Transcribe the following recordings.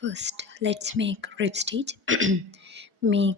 First, let's make rib stitch. Make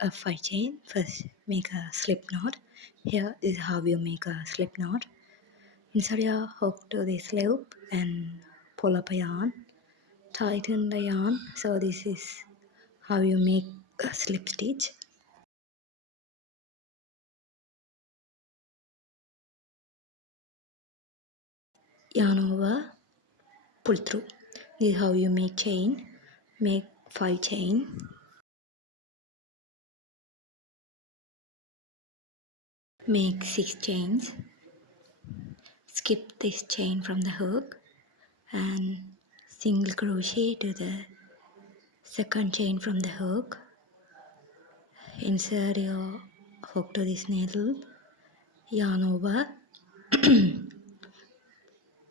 a 5 chain. First, make a slip knot. Here is how you make a slip knot. Insert your hook to this loop and pull up a yarn. Tighten the yarn. So this is how you make a slip stitch. Yarn over, pull through. This is how you make chain. Make 5 chain. Make 6 chains. Skip this chain from the hook and single crochet to the second chain from the hook. Insert your hook to this needle, yarn over,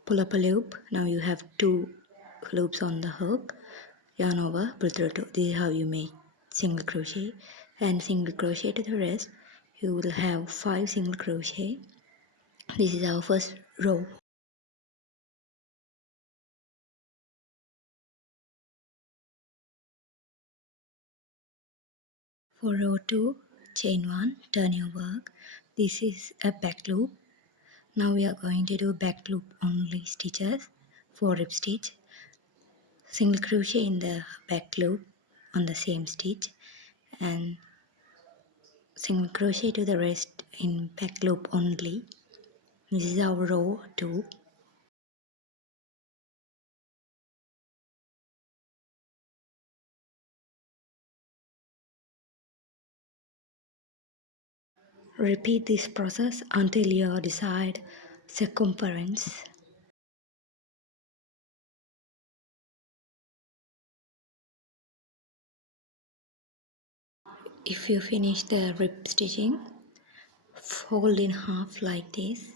pull up a loop. Now you have 2 loops on the hook, yarn over, pull through 2. This is how you make single crochet, and single crochet to the rest. You will have 5 single crochet. This is our first row. For row 2, chain 1, turn your work. This is a back loop. Now we are going to do back loop only stitches for rib stitch. Single crochet in the back loop on the same stitch and single crochet to the rest in back loop only. This is our row 2. Repeat this process until you decide circumference. If you finish the rib stitching, fold in half like this.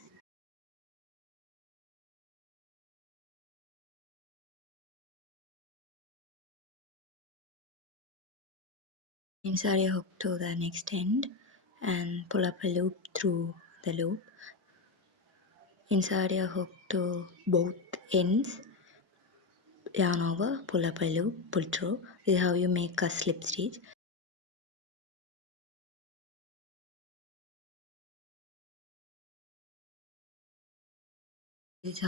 Insert your hook to the next end and pull up a loop through the loop. Insert your hook to both ends, yarn over, pull up a loop, pull through. This is how you make a slip stitch. This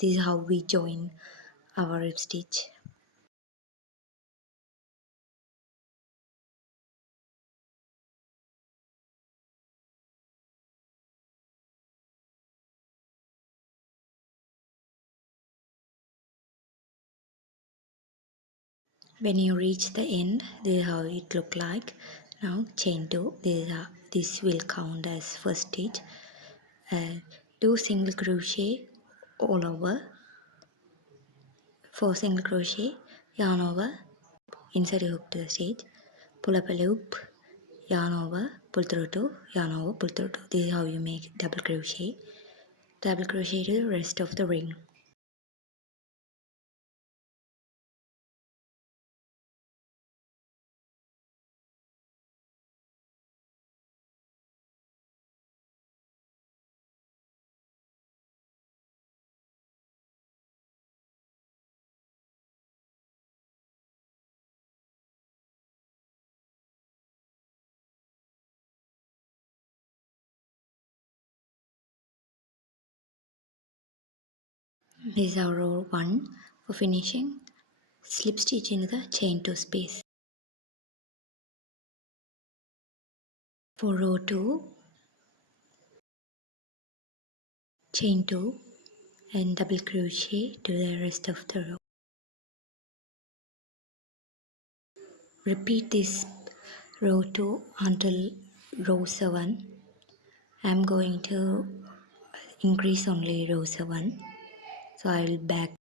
is how we join our rib stitch. When you reach the end, this is how it look like. Now chain 2. This will count as first stitch. Do single crochet all over. 4 single crochet, yarn over, insert your hook to the stitch, pull up a loop, yarn over, pull through 2, yarn over, pull through 2. This is how you make double crochet. Double crochet to the rest of the ring. This is our row 1. For finishing, slip stitch into the chain 2 space. For row 2, chain 2 and double crochet to the rest of the row. Repeat this row 2 until row 7. I am going to increase only row 7, so I will back.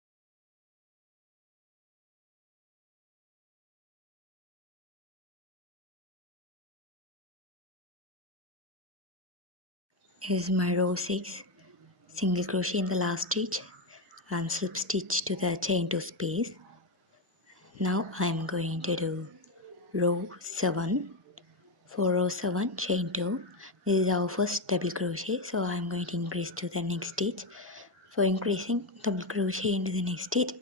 Here's my row 6, single crochet in the last stitch and slip stitch to the chain 2 space. Now I am going to do row 7. For row 7, chain 2. This is our first double crochet, so I am going to increase to the next stitch. For increasing double crochet into the next stitch,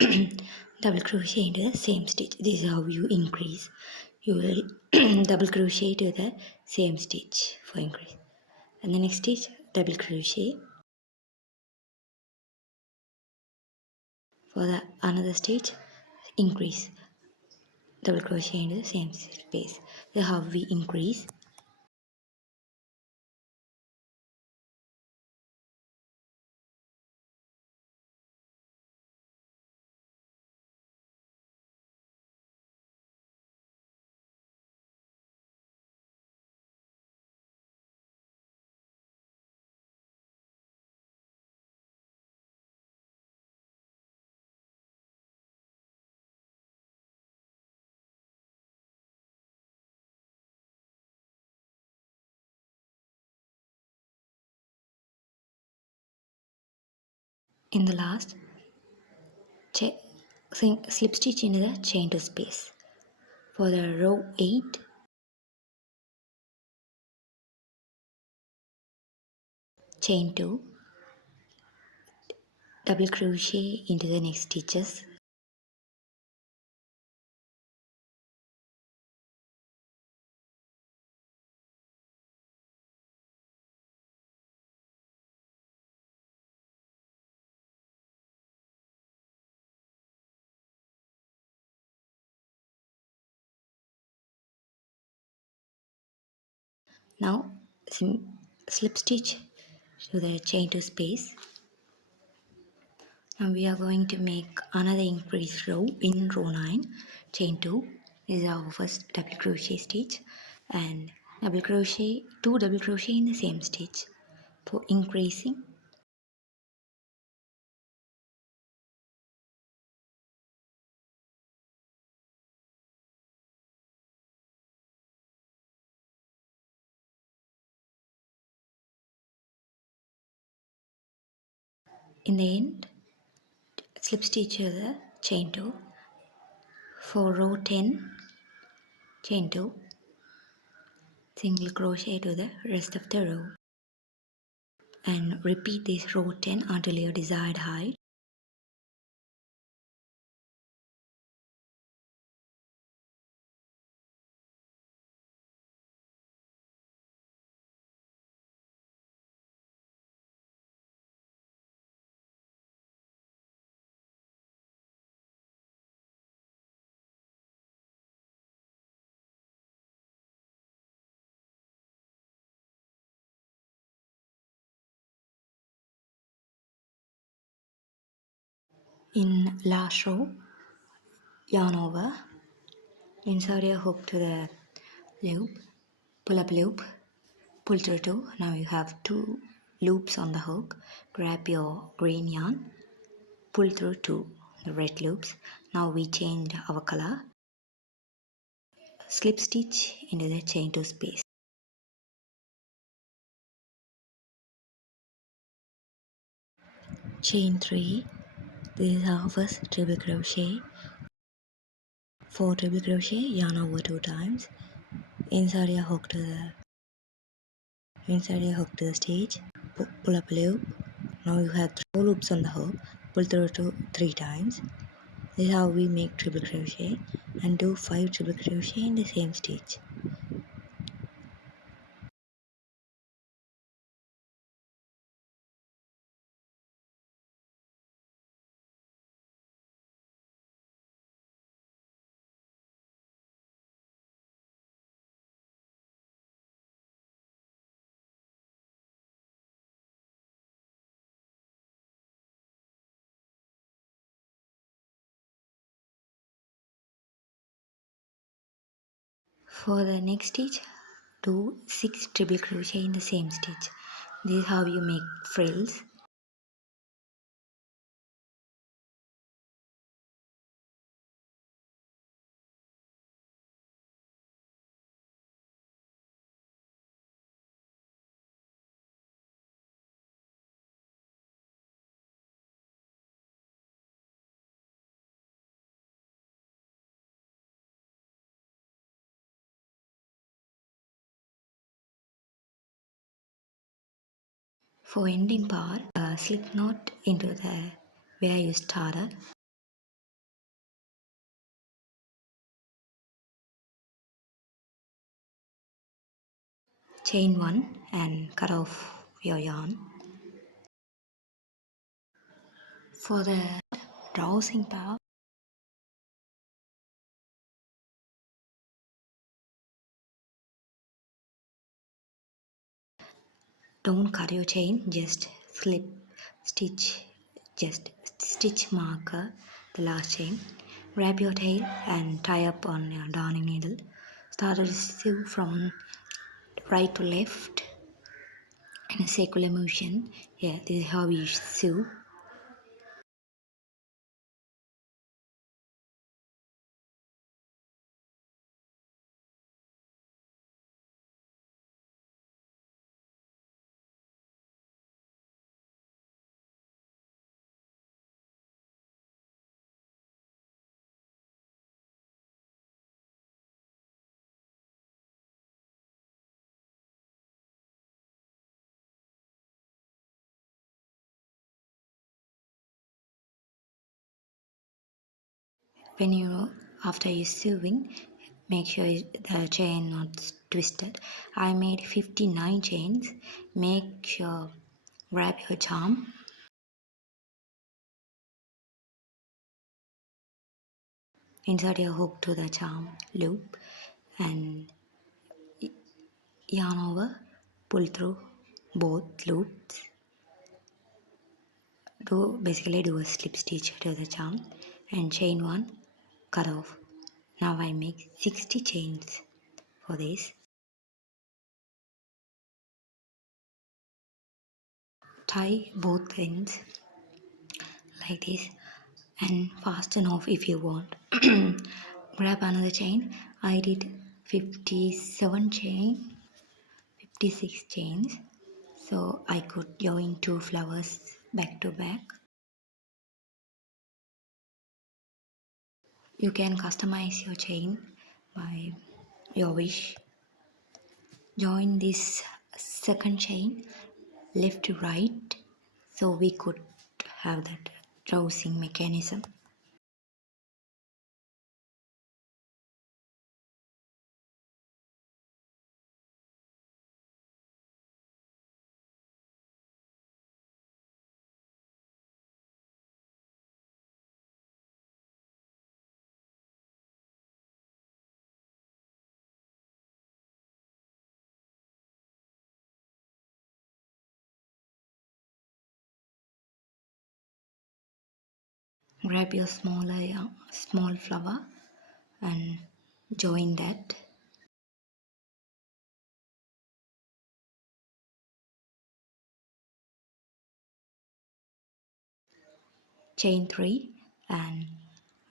double crochet into the same stitch. This is how you increase. You will double crochet to the same stitch for increase. And the next stitch, double crochet. For the another stitch, increase, double crochet into the same space. This is how we increase. In the last, slip stitch into the chain 2 space. For the row 8, chain 2, double crochet into the next stitches. Now slip stitch to the chain 2 space. Now we are going to make another increase row in row 9, chain 2. This is our first double crochet stitch, and double crochet, 2 double crochet in the same stitch for increasing. In the end, slip stitch to the chain 2. For row 10, chain 2, single crochet to the rest of the row, and repeat this row 10 until your desired height. In last row, yarn over, insert your hook to the loop, pull up loop, pull through 2. Now you have 2 loops on the hook. Grab your green yarn, pull through 2 the red loops. Now we changed our color. Slip stitch into the chain 2 space. Chain 3. This is our first triple crochet. 4 triple crochet, yarn over 2 times. Insert your hook to the stitch. Pull up loop. Now you have 4 loops on the hook. Pull through 3 times. This is how we make triple crochet, and do 5 triple crochet in the same stitch. For the next stitch, do 6 triple crochet in the same stitch. This is how you make frills. For ending part, slip knot into the where you started. chain 1 and cut off your yarn. For the dowsing part, don't cut your chain, just slip stitch, just stitch marker the last chain. Grab your tail and tie up on your darning needle. Start to sew from right to left in a circular motion. Yeah, this is how we sew. When you after you sewing, make sure the chain not twisted. I made 59 chains. Make sure grab your charm, insert your hook to the charm loop and yarn over, pull through both loops. Basically do a slip stitch to the charm and chain 1, cut off. Now I make 60 chains for this. Tie both ends like this and fasten off if you want. Grab another chain. I did 57 chain, 56 chains, so I could join 2 flowers back to back. You can customize your chain by your wish. Join this second chain left to right so we could have that dowsing mechanism. Grab your small flower and join that. Chain 3 and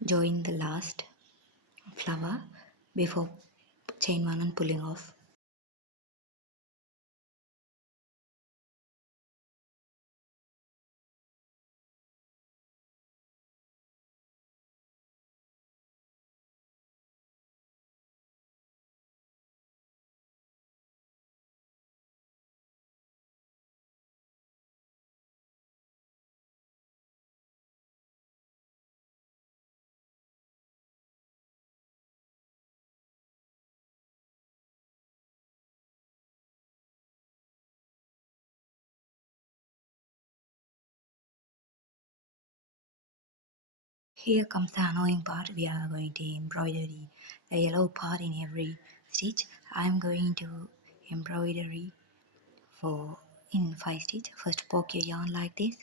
join the last flower before chain 1 and pulling off. Here comes the annoying part. We are going to embroider the yellow part in every stitch. I am going to embroidery for in 5 stitch. First poke your yarn like this.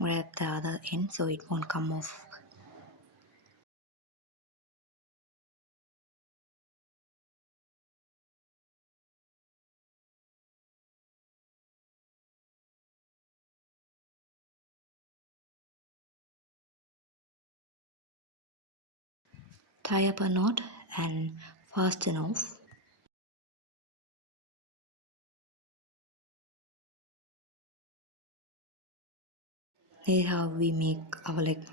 Grab the other end so it won't come off. Tie up a knot and fasten off. This is how we make our leg.